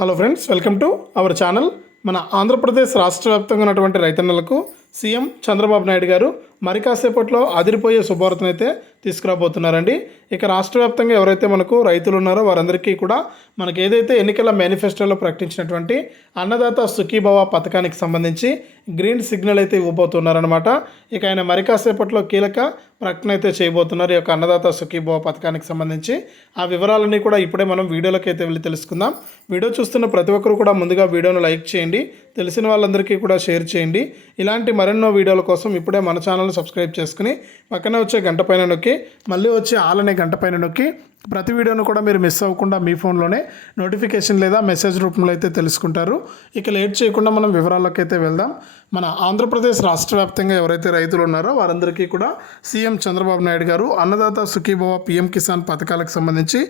Hello friends welcome to our channel మన ఆంధ్రప్రదేశ్ రాష్ట్ర వ్యాప్తంగా ఉన్నటువంటి రైతన్నలకు సీఎం చంద్రబాబు నాయుడు గారు మరి కాసేపట్లో అదిరిపోయే శుభవార్తను అయితే తీసుకురాబోతున్నారండి. ఇక రాష్ట్ర వ్యాప్తంగా ఎవరైతే మనకు రైతులు ఉన్నారో వారందరికీ కూడా మనకు ఏదైతే ఎన్నికల మేనిఫెస్టోలో ప్రకటించినటువంటి అన్నదాత సుఖీభవ పథకానికి సంబంధించి గ్రీన్ సిగ్నల్ అయితే ఇవ్వబోతున్నారనమాట ఇక ఆయన మరి కాసేపట్లో కీలక ప్రకటన అయితే చేయబోతున్నారు. ఈ యొక్క అన్నదాత సుఖీభవ పథకానికి సంబంధించి ఆ వివరాలన్నీ కూడా ఇప్పుడే మనం వీడియోలోకి అయితే వెళ్ళి తెలుసుకుందాం. వీడియో చూస్తున్న ప్రతి ఒక్కరు కూడా ముందుగా వీడియోను లైక్ చేయండి. తెలిసిన వాళ్ళందరికీ కూడా షేర్ చేయండి. ఇలాంటి మరెన్నో వీడియోల కోసం ఇప్పుడే మన ఛానల్ ఛానల్ని సబ్స్క్రైబ్ చేసుకుని పక్కనే వచ్చే గంట పైన నొక్కి మళ్ళీ వచ్చే ఆల్ అనే గంట పైన నొక్కి ప్రతి వీడియోను కూడా మీరు మిస్ అవ్వకుండా మీ ఫోన్లోనే నోటిఫికేషన్ లేదా మెసేజ్ రూపంలో అయితే తెలుసుకుంటారు. ఇక లేట్ చేయకుండా మనం వివరాల్లోకి అయితే వెళ్దాం. మన ఆంధ్రప్రదేశ్ రాష్ట్ర వ్యాప్తంగా ఎవరైతే రైతులు ఉన్నారో వారందరికీ కూడా సీఎం చంద్రబాబు నాయుడు గారు అన్నదాత సుఖీభవ పీఎం కిసాన్ పథకాలకు సంబంధించి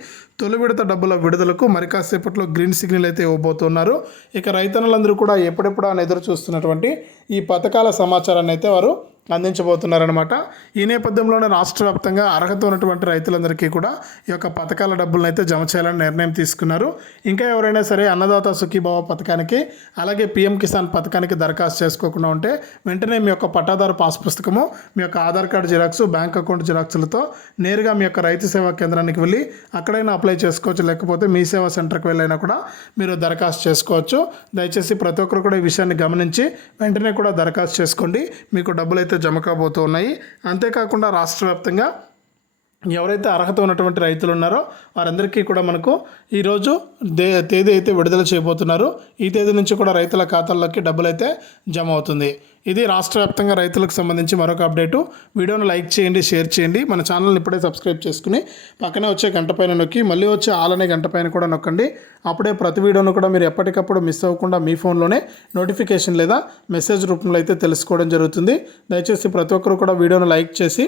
తొలి విడత డబ్బుల విడుదలకు మరి కాసేపట్లో గ్రీన్ సిగ్నల్ అయితే ఇవ్వబోతున్నారు. ఇక రైతన్నులందరూ కూడా ఎప్పుడెప్పుడు అని ఎదురు చూస్తున్నటువంటి ఈ పథకాల సమాచారాన్ని అయితే వారు అందించబోతున్నారనమాట ఈ నేపథ్యంలోనే రాష్ట్ర వ్యాప్తంగా అర్హత ఉన్నటువంటి రైతులందరికీ కూడా ఈ యొక్క పథకాల డబ్బులను అయితే జమ చేయాలని నిర్ణయం తీసుకున్నారు. ఇంకా ఎవరైనా సరే అన్నదాత సుఖీభావ పథకానికి అలాగే పీఎం కిసాన్ పథకానికి దరఖాస్తు చేసుకోకుండా ఉంటే వెంటనే మీ యొక్క పట్టాదారు పాస్ పుస్తకము మీ యొక్క Aadhaar card xerox bank account జిరాక్స్లతో నేరుగా మీ యొక్క రైతు సేవా కేంద్రానికి వెళ్ళి అక్కడైనా అప్లై చేసుకోవచ్చు. లేకపోతే మీ సేవా సెంటర్కి వెళ్ళైనా కూడా మీరు దరఖాస్తు చేసుకోవచ్చు. దయచేసి ప్రతి ఒక్కరు కూడా ఈ విషయాన్ని గమనించి వెంటనే కూడా దరఖాస్తు చేసుకోండి. మీకు డబ్బులు అయితే జమ కాబోతున్నాయి అంతేకాకుండా రాష్ట్ర వ్యాప్తంగా ఎవరైతే అర్హత ఉన్నటువంటి రైతులు ఉన్నారో వారందరికీ కూడా మనకు ఈరోజు దే తేదీ అయితే విడుదల చేయబోతున్నారు. ఈ తేదీ నుంచి కూడా రైతుల ఖాతాల్లోకి డబ్బులు అయితే జమ అవుతుంది. ఇది రాష్ట్ర వ్యాప్తంగా రైతులకు సంబంధించి మరొక అప్డేటు. వీడియోను లైక్ చేయండి షేర్ చేయండి. మన ఛానల్ని ఇప్పుడే సబ్స్క్రైబ్ చేసుకుని పక్కనే వచ్చే గంట పైన నొక్కి మళ్ళీ వచ్చే ఆలనే గంట పైన కూడా నొక్కండి. అప్పుడే ప్రతి వీడియోను కూడా మీరు ఎప్పటికప్పుడు మిస్ అవ్వకుండా మీ ఫోన్లోనే నోటిఫికేషన్ లేదా మెసేజ్ రూపంలో అయితే తెలుసుకోవడం జరుగుతుంది. దయచేసి ప్రతి ఒక్కరు కూడా వీడియోను లైక్ చేసి